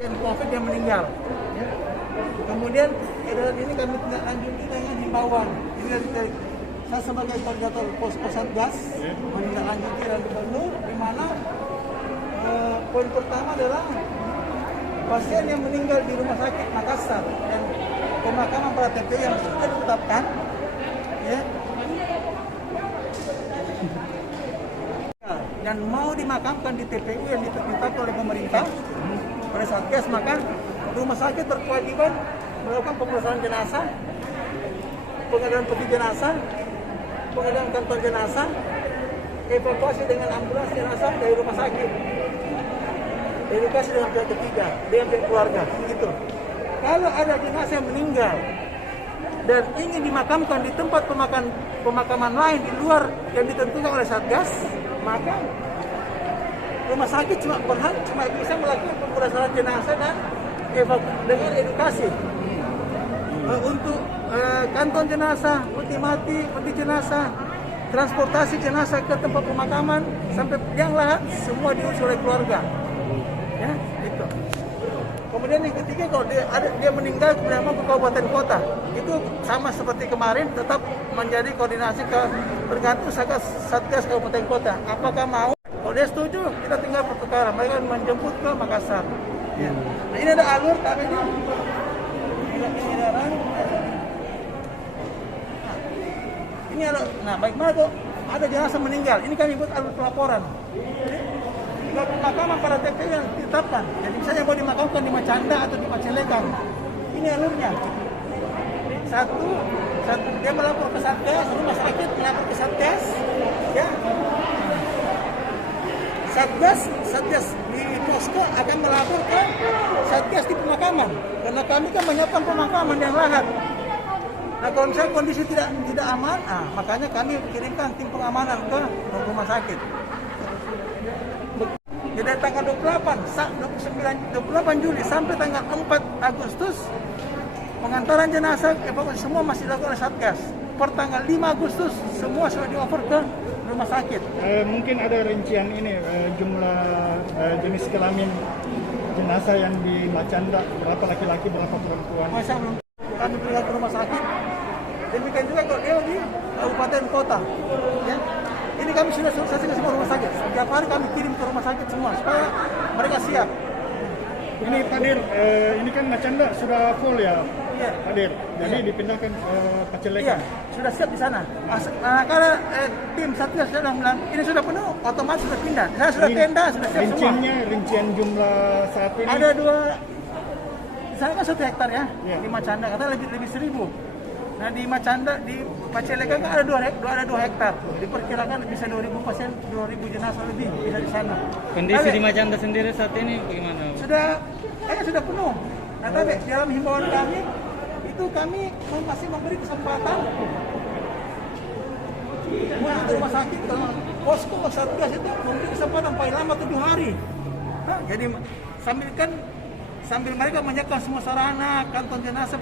Dan COVID yang meninggal. Ya. Kemudian edaran ini kami tindak lanjuti dengan himbauan. Ini dari saya sebagai koordinator posko Satgas menindaklanjuti edaran gubernur, di mana poin pertama adalah pasien yang meninggal di rumah sakit Makassar dan pemakaman pada TPU yang sudah ditetapkan, ya, dan mau dimakamkan di TPU yang ditetapkan oleh pemerintah oleh Satgas, maka rumah sakit berkewajiban melakukan pemeriksaan jenazah, pengadaan peti jenazah, pengadaan kantor jenazah, evakuasi dengan ambulans jenazah dari rumah sakit, edukasi dengan pihak ketiga, dengan pihak keluarga, gitu. Kalau ada jenazah yang meninggal dan ingin dimakamkan di tempat pemakaman lain di luar yang ditentukan oleh Satgas, maka rumah sakit cuma bisa melakukan pemeriksaan jenazah dan dengan edukasi untuk kantong jenazah, peti mati, peti jenazah, transportasi jenazah ke tempat pemakaman sampai yang lahat semua diurus oleh keluarga. Ya, itu. Kemudian yang ketiga, kalau dia meninggal kemudian ke kabupaten kota, itu sama seperti kemarin, tetap menjadi koordinasi ke tergantung Satgas kabupaten kota. Apakah mau? Kalau dia setuju, kita tinggal pertukaran. Mereka menjemput ke Makassar. Ya. Nah, ini ada alur, tapi ini ada. Nah, bagaimana kok ada jenazah meninggal? Ini kami buat alur pelaporan. Kalau pemakaman pada TPU yang ditetapkan, jadi misalnya mau dimakamkan di Macanda atau di Macelekan, ini alurnya. Satu dia melapor ke Satgas, rumah sakit melapor ke Satgas, ya. Satgas di posko akan melapor ke Satgas di pemakaman, karena kami kan menyiapkan pemakaman yang lahat. Nah, kalau misalnya kondisi tidak aman, makanya kami kirimkan tim pengamanan ke rumah sakit. Jadi tanggal 28 Juli sampai tanggal 4 Agustus pengantaran jenazah evakuasi semua masih dilakukan oleh Satgas. Per tanggal 5 Agustus semua sudah dioper ke rumah sakit. Mungkin ada rincian ini jumlah jenis kelamin jenazah yang di Macanda, berapa laki-laki berapa perempuan? Masa belum kami pergi ke rumah sakit. Demikian juga kalau dia di kabupaten kota, ya. Ini kami sudah sosialisasi ke semua rumah sakit. Setiap hari kami kirim ke rumah sakit semua supaya mereka siap. Ini Pak Dir, ini kan Macanda sudah full ya, Iya. Pak Dir. Jadi Iya. dipindahkan ke Pacelekan. Iya, sudah siap di sana. Karena tim Satgas sudah bilang ini sudah penuh, otomatis sudah pindah. Saya sudah tenda, sudah siap semua. Rincian jumlah saat ini. Ada di sana kan 1 hektar ya, Iya. di Macanda katanya lebih 1.000. Nah di Macanda, di Pacelekan kan ada 2 hektar. Diperkirakan bisa 2.000 pasien, 2.000 jenazah lebih bisa di sana. Kondisi di Macanda sendiri saat ini bagaimana? Sudah penuh. Nah tapi dalam himbauan kami itu kami masih memberi kesempatan untuk rumah sakit, kalau posko Satgas itu memberi kesempatan paling lama 7 hari. Nah, jadi sambil mereka menyiapkan semua sarana, kantong jenazah.